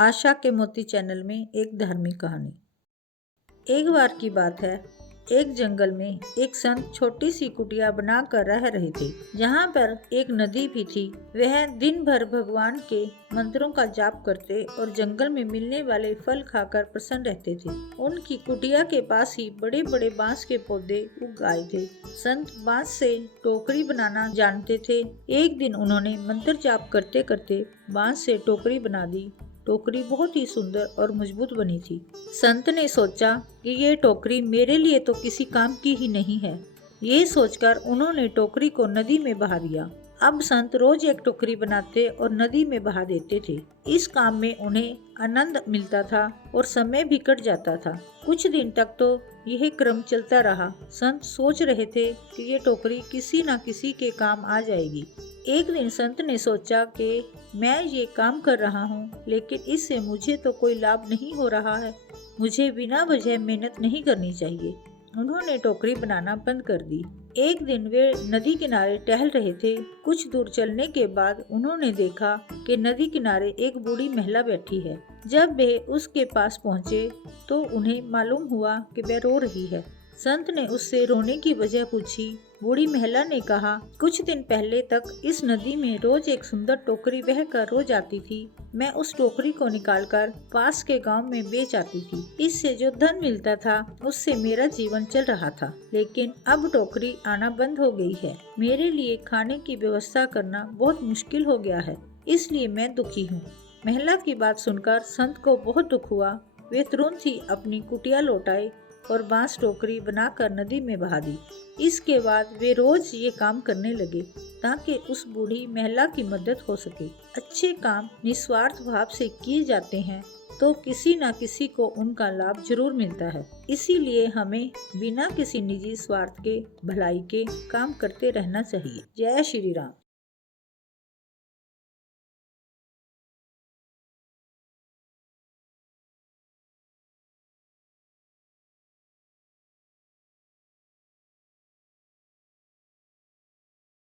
आशा के मोती चैनल में एक धार्मिक कहानी। एक बार की बात है, एक जंगल में एक संत छोटी सी कुटिया बनाकर रह रहे थे, जहाँ पर एक नदी भी थी। वह दिन भर भगवान के मंत्रों का जाप करते और जंगल में मिलने वाले फल खाकर प्रसन्न रहते थे। उनकी कुटिया के पास ही बड़े बड़े बांस के पौधे उग आए थे। संत बांस से टोकरी बनाना जानते थे। एक दिन उन्होंने मंत्र जाप करते करते बांस से टोकरी बना दी। टोकरी बहुत ही सुंदर और मजबूत बनी थी। संत ने सोचा कि ये टोकरी मेरे लिए तो किसी काम की ही नहीं है। ये सोचकर उन्होंने टोकरी को नदी में बहा दिया। अब संत रोज एक टोकरी बनाते और नदी में बहा देते थे। इस काम में उन्हें आनंद मिलता था और समय भी कट जाता था। कुछ दिन तक तो यह क्रम चलता रहा। संत सोच रहे थे कि ये टोकरी किसी न किसी के काम आ जाएगी। एक दिन संत ने सोचा कि मैं ये काम कर रहा हूँ, लेकिन इससे मुझे तो कोई लाभ नहीं हो रहा है। मुझे बिना वजह मेहनत नहीं करनी चाहिए। उन्होंने टोकरी बनाना बंद कर दी। एक दिन वे नदी किनारे टहल रहे थे। कुछ दूर चलने के बाद उन्होंने देखा कि नदी किनारे एक बूढ़ी महिला बैठी है। जब वे उसके पास पहुँचे तो उन्हें मालूम हुआ कि वह रो रही है। संत ने उससे रोने की वजह पूछी। बूढ़ी महिला ने कहा, कुछ दिन पहले तक इस नदी में रोज एक सुंदर टोकरी बह कर रोज आती थी। मैं उस टोकरी को निकालकर पास के गांव में बेच आती थी। इससे जो धन मिलता था उससे मेरा जीवन चल रहा था, लेकिन अब टोकरी आना बंद हो गई है। मेरे लिए खाने की व्यवस्था करना बहुत मुश्किल हो गया है, इसलिए मैं दुखी हूँ। महिला की बात सुनकर संत को बहुत दुख हुआ। वे तुरंत ही अपनी कुटिया लौटाए और बांस टोकरी बनाकर नदी में बहा दी। इसके बाद वे रोज ये काम करने लगे ताकि उस बूढ़ी महिला की मदद हो सके। अच्छे काम निस्वार्थ भाव से किए जाते हैं तो किसी न किसी को उनका लाभ जरूर मिलता है। इसीलिए हमें बिना किसी निजी स्वार्थ के भलाई के काम करते रहना चाहिए। जय श्री राम।